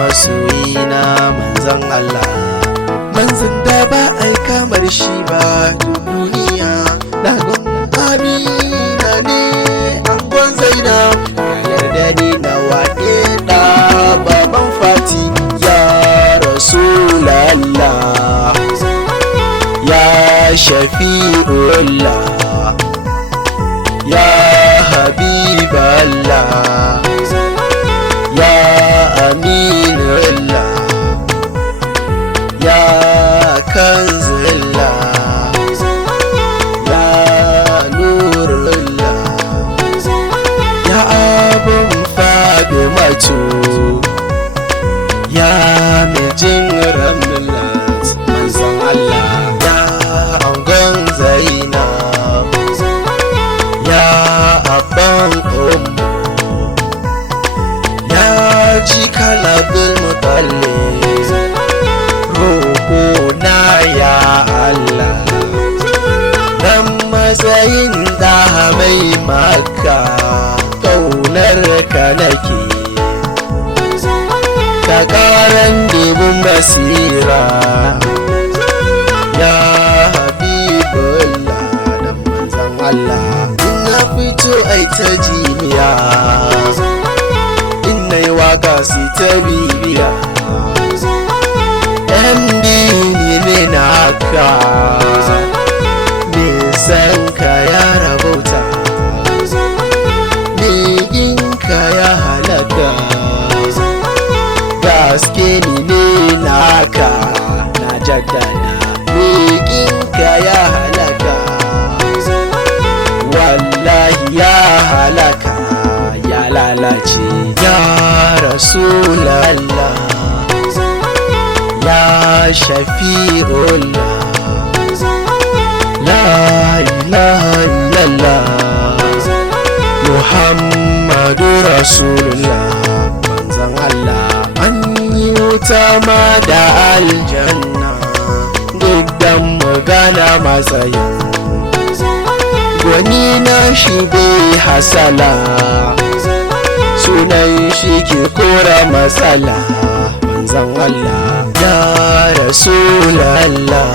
masoyina manzon Allah, manzon da ba ai kamar shi ba duniya. Na gon Amina ne angon Zainab, ka yarda ni na waƙe da baban Fati. Ya Rasulallah, ya Shafi'ullah, ya Habiballah, ya Aminullah, ya Kanzullah, ya Nurullah, ya abun Fadimatu, ya mijin Ramlat manzon Allah, ya angon Zainab, ya abban Ummu, ya jikala Abdul Muttalib. Roƙo na ya Allah, dan matsayin da mai Makka, ƙaunar ka nake, ka ƙaran dubin basira. Ya Habibullah dan manzon Allah, na fito ai ta jiniya, in nai waka si ta bibiya. MD ne naka, nisan ka ya rabauta, neginka ya halaka. Gaske ne naka, na jaddada, neginka ya halaka. Wallahi ya halaka, ya lalace. Ya Rasulallah, ya Shafi'ullah, la ilaha illallah, Muhammadu Rasulullah manzon Allah. An yi wuta ma da aljanna duk dan magana matsayin gwani na shi bai hasala, sunan shi ke kora matsala manzon Allah. Ya Rasulallah,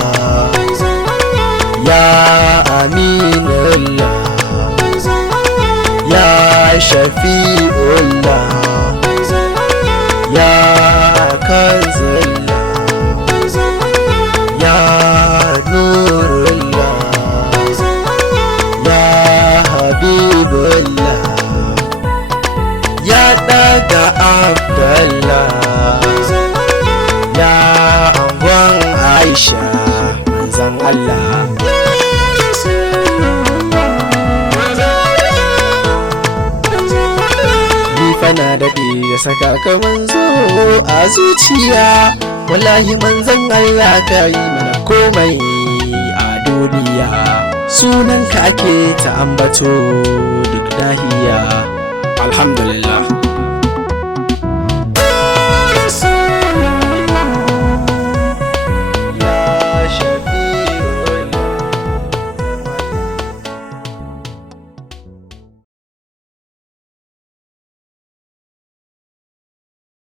ya Aminullah, ya Shafi'ullah, ya Kanzullah, ya Nurullah, ya Habibullah, ya daga Abdallah, ya angon Aisha manzon Allah. Ni fa na daɗe ya saka ka manzo a zuciya, wallahi manzon Allah ka yi mana komai a duniya. Sunanka ake ta ambato duk nahiya. Alhamdulillah.